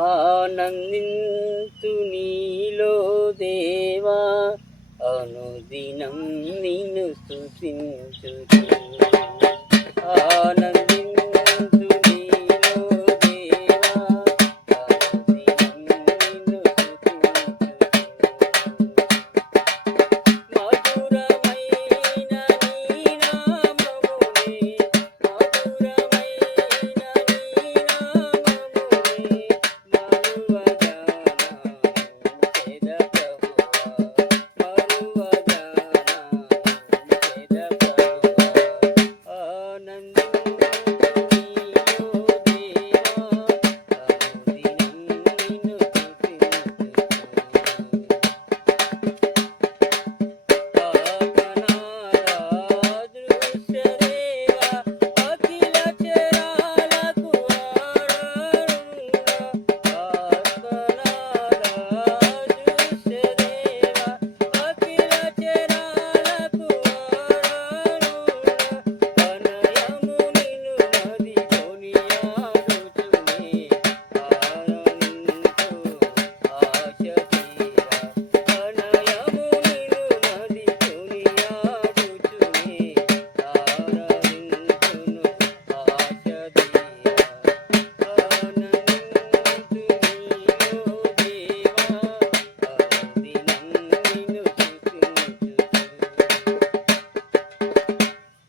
ఆనందింతు నీలో దేవా అనుదినం నిన్ను స్తుతించుచు ఆనందింతు నీలో దేవా అనుదినం నిన్ను స్తుతించుచు మధురమైన నీ నామమునే మధురమైన నీ నామమునే మరువజానముంచెద ప్రభువా మరువజానముంచెద ప్రభువా ఆనందింతు నీలో దేవా అనుదినం నిన్ను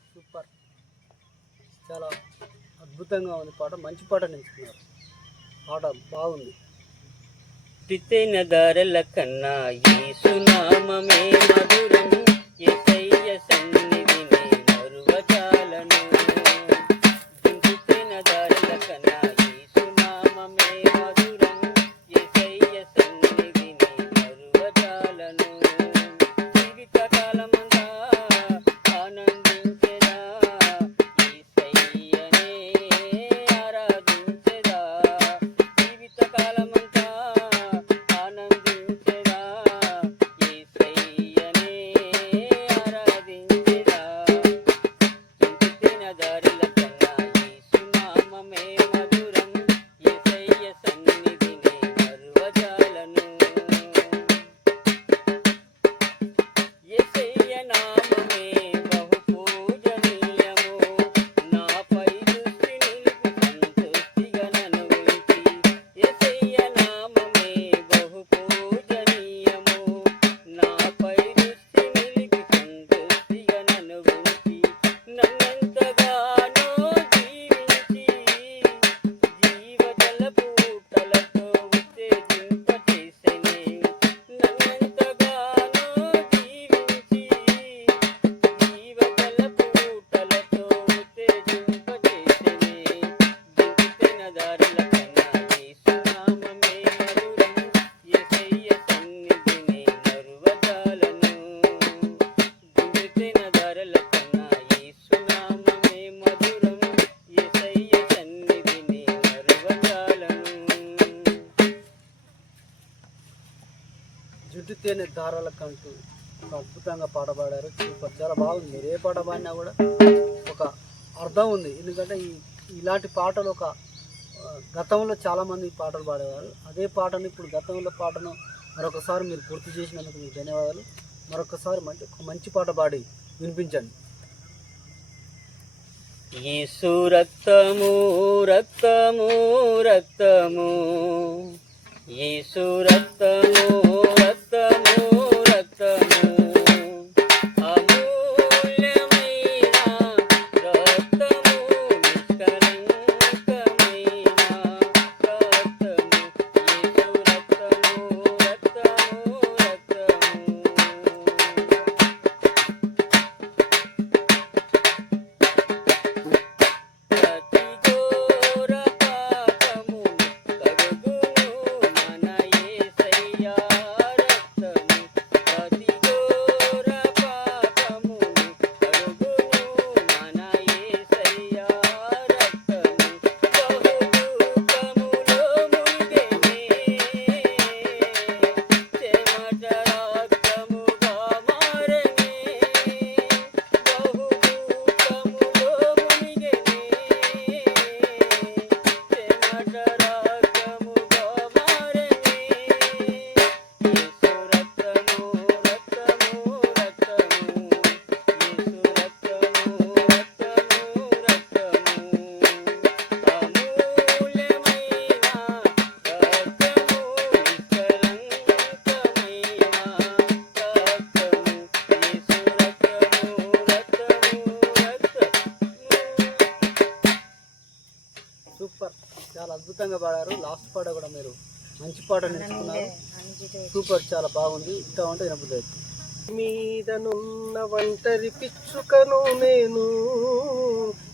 సూపర్. చాలా అద్భుతంగా ఉంది పాట. మంచి పాట నేర్చుకున్నారు. పాట బాగుంది. పితైన దారల కన్నా యేసునామమే మధురం యేసయ్య సన్నిధిని మరువజాలను పితైన దారల కన్నా యేసునామమే మధురం యేసయ్య సన్నిధిని మరువజాలను జీవితకాలమంతా ఆనందించెదా యేసయ్యనే ఆరాధించెదా జీవితకాలమంతా ఆనందించెదా యేసయ్యనే ఆరాధించెదా చింతిన దారిల కన్నా యేసునామమే మధురం యేసయ్య సన్నిధిని మరువజాలను యేసయ్య నామమే బహు పూజనీయము నాపై దృష్టి నిలిపి సంతృప్తిగా నన్ను ఉంచి యేసయ్య నామమే బహు పూజనీయము నాపై దృష్టి నిలిపి సంతృప్తిగా నన్ను ఉంచి నన్నెంతగానో జీవించి జీవజల పూటలతో ఉత్తేజింపచేసెనే నన్నెంతగానో జీవించి జీవజల పూటలతో ఉత్తేజింపచేసెనే దింపితెన దారుల కన్నా యేసునామమే మధురం యేసయ్య సన్నిధిని మరువజాలను దింపితెన దారుల కన్నా యేసునామమే మధురం యేసయ్య సన్నిధిని మరువజాలను. జుట్టు తేనె దారాల కంటూ ఒక అద్భుతంగా పాట పాడారు. సూపర్. చాలా బాగుంది. మీరు ఏ పాట పాడినా కూడా ఒక అర్థం ఉంది. ఎందుకంటే ఇలాంటి పాటలు గతంలో చాలామంది పాటలు పాడేవారు. అదే పాటను ఇప్పుడు గతంలో పాటను మరొకసారి మీరు పూర్తి చేసినందుకు మీకు ధన్యవాదాలు. మరొకసారి ఒక మంచి పాట పాడి వినిపించండి. యేసు రక్తము రక్తము రక్తము యేసు రక్తము రక్తము రక్తము అమూల్యమైన రక్తము నిష్కళంకమైన రక్తము యేసు రక్తము రక్తము రక్తము ప్రతి ఘోర పాపమును కడుగును మన యేసయ్య రక్తము ప్రతి ఘోర పాపమును కడుగును మన యేసయ్య రక్తము బహు దుఃఖములో మునిగెనే చెమట రక్తముగా మారెనే బహు దుఃఖములో మునిగెనే చెమట రక్తముగా చాలా అద్భుతంగా పాడారు. లాస్ట్ పాట కూడా మీరు మంచి పాట నేర్చుకున్నారు. సూపర్, చాలా బాగుంది. ఇంకా ఉంటే వినబుద్ధి అవుతుంది. మీదనున్న ఒంటరి పిచ్చుకను నేను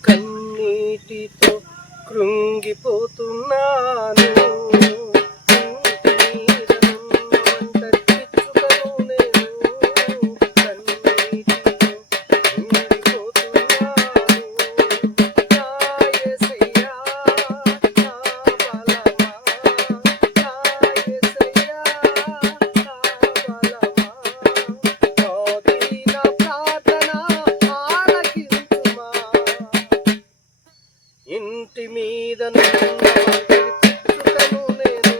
కన్నీటితో కృంగిపోతున్నాను. ఇంటి మీద పిచ్చుకను నేను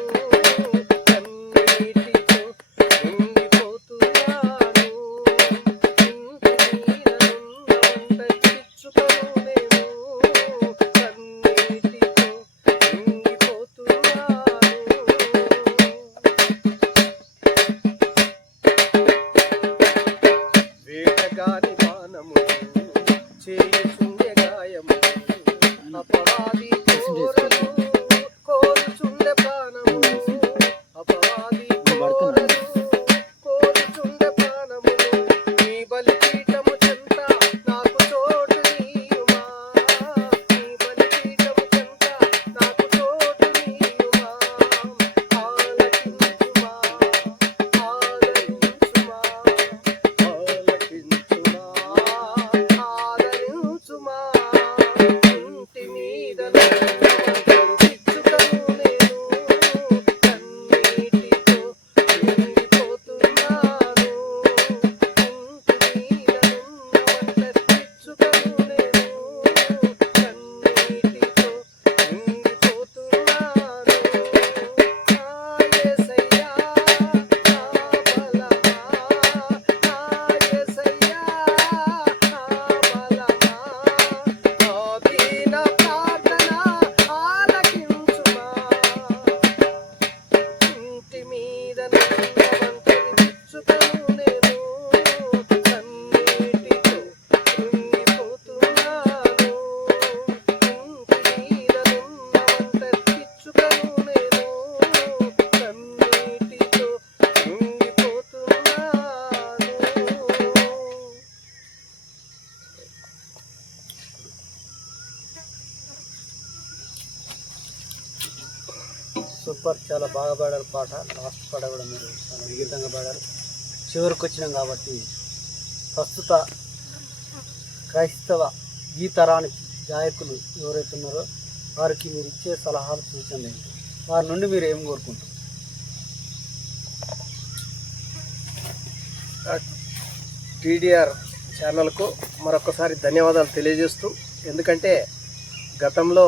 కన్నీటితో కృంగిపోతున్నాను. ఇంటి మీద పిచ్చుకను నేను కన్నీటితో కృంగిపోతున్నాను. వేటగాని బాణము చేయుచుండె గాయము అపవాది కోరలు కోరుచుండె ప్రాణము. అపవాది కోరలు కోరుచుండె ప్రాణము. నీ బలిపీఠము చెంత నాకు చోటు నీయుమా. నీ బలిపీఠము చెంత నాకు చోటు నీయుమా. ఆలకించుమా ఆదరించుమా ఆలకించుమా ఆదరించుమా. ఇంటి మీద పిచ్చుకను నేను కన్నీటితో కృంగిపోతున్నాను. ఇంటి మీద పిచ్చుకను నేను కన్నీటితో కృంగిపోతున్నాను. నా యేసయ్యా నా బలమా, నా యేసయ్యా నా బలమా, నా దీన ప్రార్థన ఆలకించుమా. ఇంటి మీద ఒంటరి పిచ్చుకను నేను కన్నీటితో కృంగిపోతున్నాను. ఇంటి మీద ఒంటరి పిచ్చుకను నేను కన్నీటితో కృంగిపోతున్నాను. సూపర్, చాలా బాగా పాడారు పాట. లాస్ట్ పాట కూడా మీరు చాలా విధంగా పాడారు. చివరికి వచ్చినాం కాబట్టి ప్రస్తుత క్రైస్తవ గీతరానికి గాయకులు ఎవరైతే ఉన్నారో వారికి మీరు ఇచ్చే సలహాలు సూచనలు ఏంటి? వారి నుండి మీరు ఏం కోరుకుంటారు? టీడీఆర్ ఛానల్కు మరొకసారి ధన్యవాదాలు తెలియజేస్తూ, ఎందుకంటే గతంలో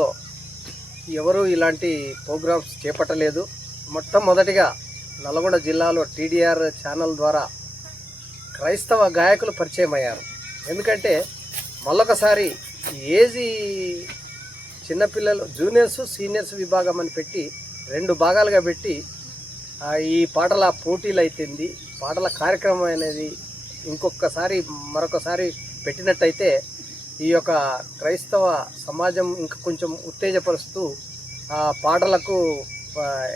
ఎవరు ఇలాంటి ప్రోగ్రామ్స్ చేపట్టలేదు. మొట్టమొదటిగా నల్గొండ జిల్లాలో టీడీఆర్ ఛానల్ ద్వారా క్రైస్తవ గాయకులు పరిచయం అయ్యారు. ఎందుకంటే మళ్ళొకసారి ఏజీ చిన్నపిల్లలు జూనియర్స్ సీనియర్స్ విభాగం అని పెట్టి 2 భాగాలుగా పెట్టి ఈ పాటల పోటీలు అయితేంది, పాటల కార్యక్రమం అనేది మరొకసారి పెట్టినట్టయితే ఈ యొక్క క్రైస్తవ సమాజం ఇంకా కొంచెం ఉత్తేజపరుస్తూ పాటలకు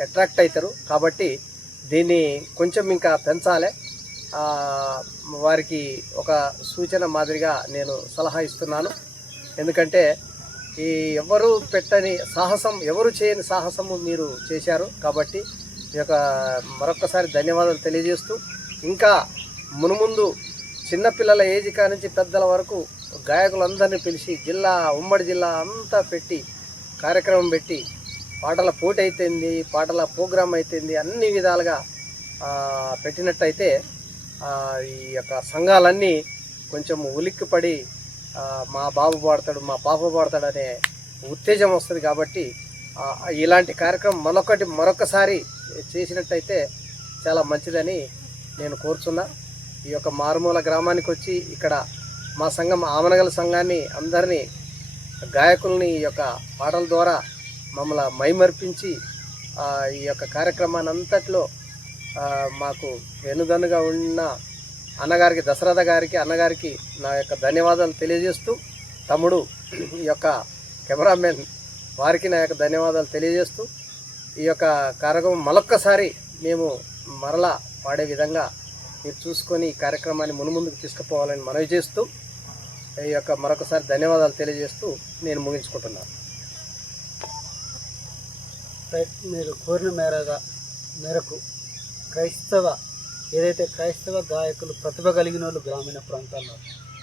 అట్రాక్ట్ అవుతారు. కాబట్టి దీన్ని కొంచెం ఇంకా పెంచాలి. వారికి ఒక సూచన మాదిరిగా నేను సలహా ఇస్తున్నాను. ఎందుకంటే ఈ ఎవరు పెట్టని సాహసం, ఎవరు చేయని సాహసము మీరు చేశారు. కాబట్టి ఈ యొక్క మరొకసారి ధన్యవాదాలు తెలియజేస్తూ, ఇంకా మునుముందు చిన్నపిల్లల ఏజ్ కానించి పెద్దల వరకు గాయకులందరినీ పిలిచి ఉమ్మడి జిల్లా అంతా పెట్టి కార్యక్రమం పెట్టి పాటల పోటీ అయితేంది, పాటల ప్రోగ్రాం అయితేంది, అన్ని విధాలుగా పెట్టినట్టయితే ఈ యొక్క సంఘాలన్నీ కొంచెం ఉలిక్కిపడి మా బాబు పాడతాడు, మా పాప పాడతాడు అనే ఉత్తేజం వస్తుంది. కాబట్టి ఇలాంటి కార్యక్రమం మరొకసారి చేసినట్టయితే చాలా మంచిదని నేను కోరుచున్నా. ఈ యొక్క మారుమూల గ్రామానికి వచ్చి ఇక్కడ మా సంఘం ఆమనగల సంఘాన్ని అందరినీ గాయకుల్ని ఈ యొక్క పాటల ద్వారా మమ్మల్ని మైమర్పించి ఈ యొక్క కార్యక్రమాన్ని అంతట్లో మాకు వెనుదన్నుగా ఉన్న అన్నగారికి, దశరథ గారికి, అన్నగారికి నా యొక్క ధన్యవాదాలు తెలియజేస్తూ, తమ్ముడు ఈ యొక్క కెమెరామెన్ వారికి నా యొక్క ధన్యవాదాలు తెలియజేస్తూ ఈ యొక్క కార్యక్రమం మరొక్కసారి మేము మరలా పాడే విధంగా మీరు చూసుకొని ఈ కార్యక్రమాన్ని మున్ముందుకు తీసుకుపోవాలని మనవి చేస్తూ ఈ యొక్క మరొకసారి ధన్యవాదాలు తెలియజేస్తూ నేను ముగించుకుంటున్నాను. మీరు కోరిన మేరకు ఏదైతే క్రైస్తవ గాయకులు ప్రతిభ కలిగిన వాళ్ళు గ్రామీణ ప్రాంతాల్లో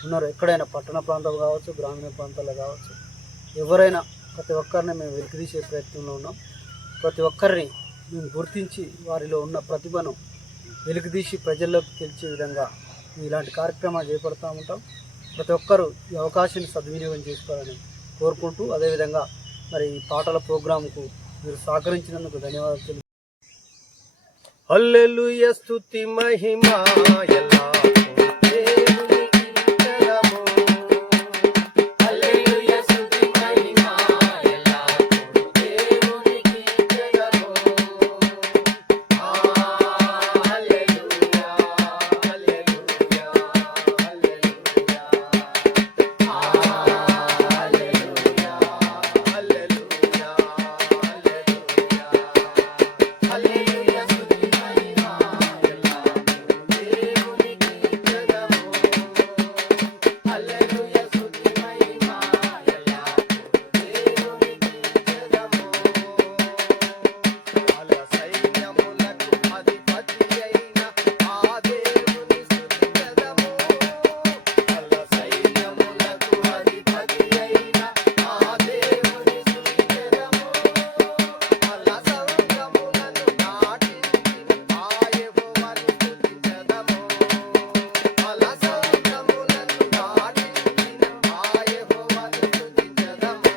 ఉన్నారు, ఎక్కడైనా పట్టణ ప్రాంతాలు కావచ్చు, గ్రామీణ ప్రాంతాల్లో కావచ్చు, ఎవరైనా ప్రతి ఒక్కరిని మేము వెలికితీసే ప్రయత్నంలో ఉన్నాం. ప్రతి ఒక్కరిని మేము గుర్తించి వారిలో ఉన్న ప్రతిభను వెలికితీసి ప్రజల్లోకి తెలిసే విధంగా ఇలాంటి కార్యక్రమాలు చేపడుతూ ఉంటాం. ప్రతి ఒక్కరూ ఈ అవకాశాన్ని సద్వినియోగం చేసుకోవాలని కోరుకుంటూ, అదేవిధంగా మరి ఈ పాటల ప్రోగ్రాంకు మీరు సహకరించినందుకు ధన్యవాదాలు తెలుపు. హల్లెలూయా స్తుతి మహిమ ఎల్లప్పుడూ దేవునికి ఇచ్చదము. హల్లెలూయా స్తుతి మహిమ ఎల్లప్పుడూ దేవునికి ఇచ్చదము. హల్లెలూయా హల్లెలూయా హల్లెలూయా హల్లెలూయా హల్లెలూయా హల్లెలూయా స్తుతి మహిమ ఎల్లప్పుడూ దేవునికి ఇచ్చదము. హల్లెలూయా స్తుతి మహిమ ఎల్లప్పుడూ దేవునికి ఇచ్చదము. అల సైన్యములకు అధిపతి అయిన ఆ దేవుని స్తుతించెదము. అల సైన్యములకు అధిపతి అయిన ఆ దేవుని స్తుతించెదము. అల సంగములను నాటించిన ఆ యెహోవాను స్తుతించెదము. అల సంగములను నాటించిన ఆ యెహోవాను స్తుతించెదము.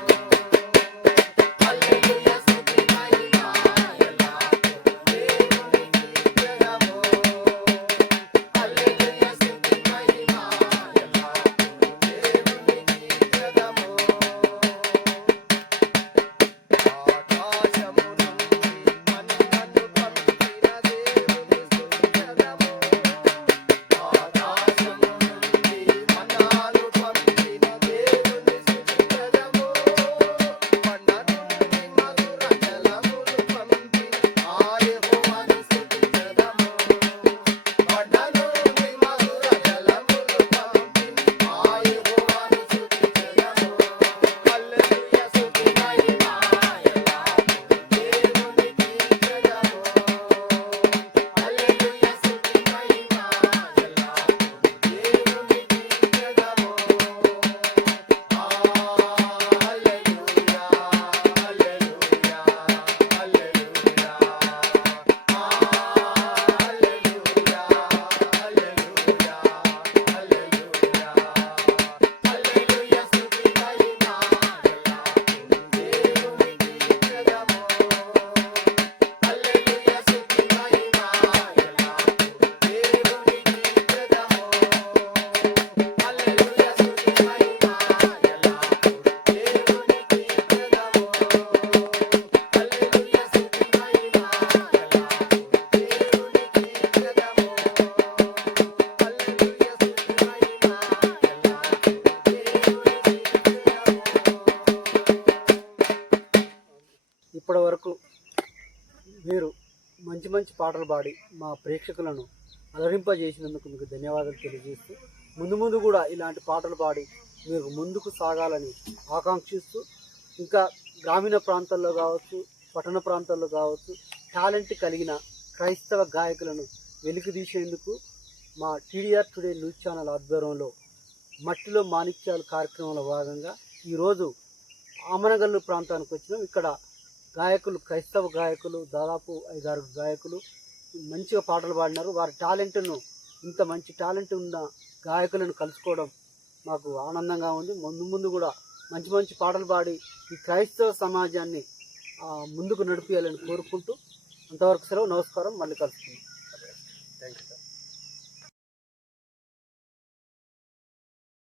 హల్లెలూయా స్తుతి మహిమ ఎల్లప్పుడూ దేవునికి ఇచ్చదము. హల్లెలూయా స్తుతి మహిమ ఎల్లప్పుడూ దేవునికి ఇచ్చదము. ఆకాశము నుండి మన్నను పంపిన దేవుని స్తుతించెదము. ఆకాశము నుండి మన్నాను పంపిన దేవుని స్తుతించెదము. కొండ నుండి మధుర జలములు పంపిన ఆ యెహోవాను స్తుతించెదము. కొండ నుండి మధుర జలములు పంపిన ఆ యెహోవాను స్తుతించెదము. హల్లెలూయా స్తుతి మహిమ ఎల్లప్పుడూ దేవునికి ఇచ్చదము. హల్లెలూయా స్తుతి మహిమ ఎల్లప్పుడూ దేవునికి ఇచ్చదము. హల్లెలూయా హల్లెలూయా హల్లెలూయా హల్లెలూయా హల్లెలూయా హల్లెలూయా హల్లెలూయా స్తుతి మహిమ ఎల్లప్పుడూ దేవునికి ఇచ్చదము. హల్లెలూయా స్తుతి మహిమ ఎల్లప్పుడూ దేవునికి ఇచ్చదము. హల్లెలూయా స్తుతి మహిమ ఎల్లప్పుడూ దేవునికి ఇచ్చదము. హల్లెలూయా స్తుతి మహిమ ఎల్లప్పుడూ దేవునికి ఇచ్చదము. హల్లెలూయా స్తుతి మహిమ ఎల్లప్పుడూ దేవునికి ఇచ్చదము. ఇప్పటి వరకు మీరు మంచి మంచి పాటలు పాడి మా ప్రేక్షకులను అలరింపజేసినందుకు మీకు ధన్యవాదాలు తెలియజేస్తూ, ముందు ముందు కూడా ఇలాంటి పాటలు పాడి మీరు ముందుకు సాగాలని ఆకాంక్షిస్తూ, ఇంకా గ్రామీణ ప్రాంతాల్లో కావచ్చు, పట్టణ ప్రాంతాల్లో కావచ్చు, టాలెంట్ కలిగిన క్రైస్తవ గాయకులను వెలికితీసేందుకు మా టీడీఆర్ టుడే న్యూస్ ఛానల్ ఆధ్వర్యంలో మట్టిలో మాణిక్యాలు కార్యక్రమంలో భాగంగా ఈరోజు ఆమనగల్లు ప్రాంతానికి వచ్చినాం. ఇక్కడ గాయకులు, క్రైస్తవ గాయకులు, దాదాపు 5-6 గాయకులు మంచిగా పాటలు పాడినారు. వారి టాలెంట్ను, ఇంత మంచి టాలెంట్ ఉన్న గాయకులను కలుసుకోవడం మాకు ఆనందంగా ఉంది. ముందు ముందు కూడా మంచి మంచి పాటలు పాడి ఈ క్రైస్తవ సమాజాన్ని ముందుకు నడిపించాలని కోరుకుంటూ, అంతవరకు సెలవు. నమస్కారం. మళ్ళీ కలుసుకుందాం.